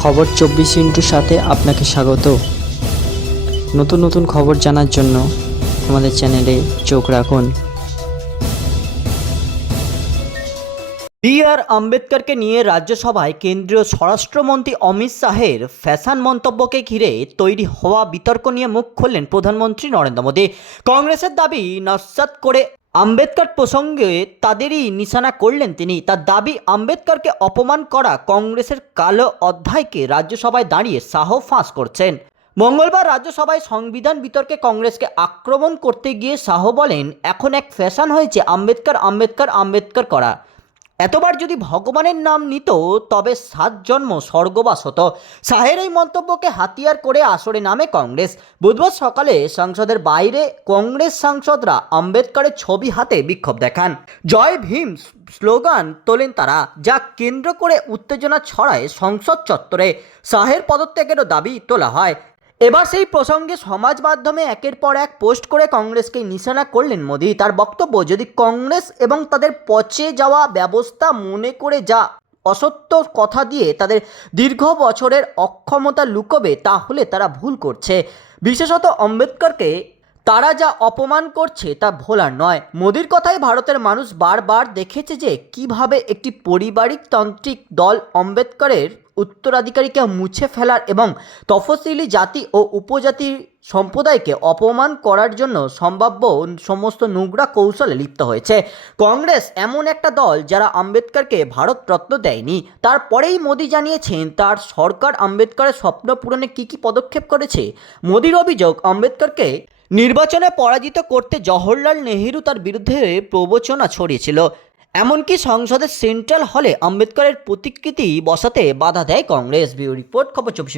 খবর চব্বিশ ইন্টুর সাথে আপনাকে স্বাগত। নতুন নতুন খবর জানার জন্য আমাদের চ্যানেলে চোখ রাখুন। বি আর আম্বেদকরকে নিয়ে রাজ্যসভায় কেন্দ্রীয় স্বরাষ্ট্রমন্ত্রী অমিত শাহের ফ্যাশন মন্তব্যকে ঘিরে তৈরি হওয়া বিতর্ক নিয়ে মুখ খুললেন প্রধানমন্ত্রী নরেন্দ্র মোদী। কংগ্রেসের দাবি নস্বাত করে আম্বেদকর প্রসঙ্গে তাদেরই নিশানা করলেন তিনি। তার দাবি, আম্বেদকরকে অপমান করা কংগ্রেসের কালো অধ্যায়কে রাজ্যসভায় দাঁড়িয়ে শাহ ফাঁস করছেন। মঙ্গলবার রাজ্যসভায় সংবিধান বিতর্কে কংগ্রেসকে আক্রমণ করতে গিয়ে শাহ বলেন, এখন এক ফ্যাশন হয়েছে, আম্বেদকর আম্বেদকর আম্বেদকর করা। এতবার যদি ভগবানের নাম নিত, তবে সাত জন্ম স্বর্গবাস হতো শাহের এই মন্তব্যকে হাতিয়ার করে আসরে নামে কংগ্রেস। বুধবার সকালে সংসদের বাইরে কংগ্রেস সাংসদরা আম্বেদকরের ছবি হাতে বিক্ষোভ দেখান। জয় ভীম স্লোগান তোলেন তারা, যা কেন্দ্র করে উত্তেজনা ছড়ায় সংসদ চত্বরে। শাহের পদত্যাগেরও দাবি তোলা হয়। এবার সেই প্রসঙ্গে সমাজ মাধ্যমে একের পর এক পোস্ট করে কংগ্রেসকে নিশানা করলেন মোদী। তার বক্তব্য, যদি কংগ্রেস এবং তাদের পচে যাওয়া ব্যবস্থা মনে করে যা অসত্য কথা দিয়ে তাদের দীর্ঘ বছরের অক্ষমতা লুকোবে, তাহলে তারা ভুল করছে। বিশেষত আম্বেদকরকে তারা যা অপমান করছে তা ভোলার নয়। মোদির কথায় ভারতের মানুষ বারবার দেখেছে যে কীভাবে একটি পারিবারিক তান্ত্রিক দল আম্বেদকরের উত্তরাধিকারীকে মুছে ফেলার এবং তফসিলি জাতি ও উপজাতির সম্প্রদায়কে অপমান করার জন্য সম্ভাব্য সমস্ত নোংরা কৌশলে লিপ্ত হয়েছে। কংগ্রেস এমন একটা দল যারা আম্বেদকরকে ভারতরত্ন দেয়নি। তারপরেই মোদি জানিয়েছেন, তার সরকার আম্বেদকরের স্বপ্ন পূরণে কী কী পদক্ষেপ করেছে? মোদির অভিযোগ, আম্বেদকরকে নির্বাচনে পরাজিত করতে জওহরলাল নেহেরু তার বিরুদ্ধে প্রবচনা ছড়িয়েছিল। এমনকি সংসদের সেন্ট্রাল হলে আম্বেদকরের প্রতিকৃতি বসাতে বাধা দেয় কংগ্রেস ব্যুরো রিপোর্ট খবর চব্বিশ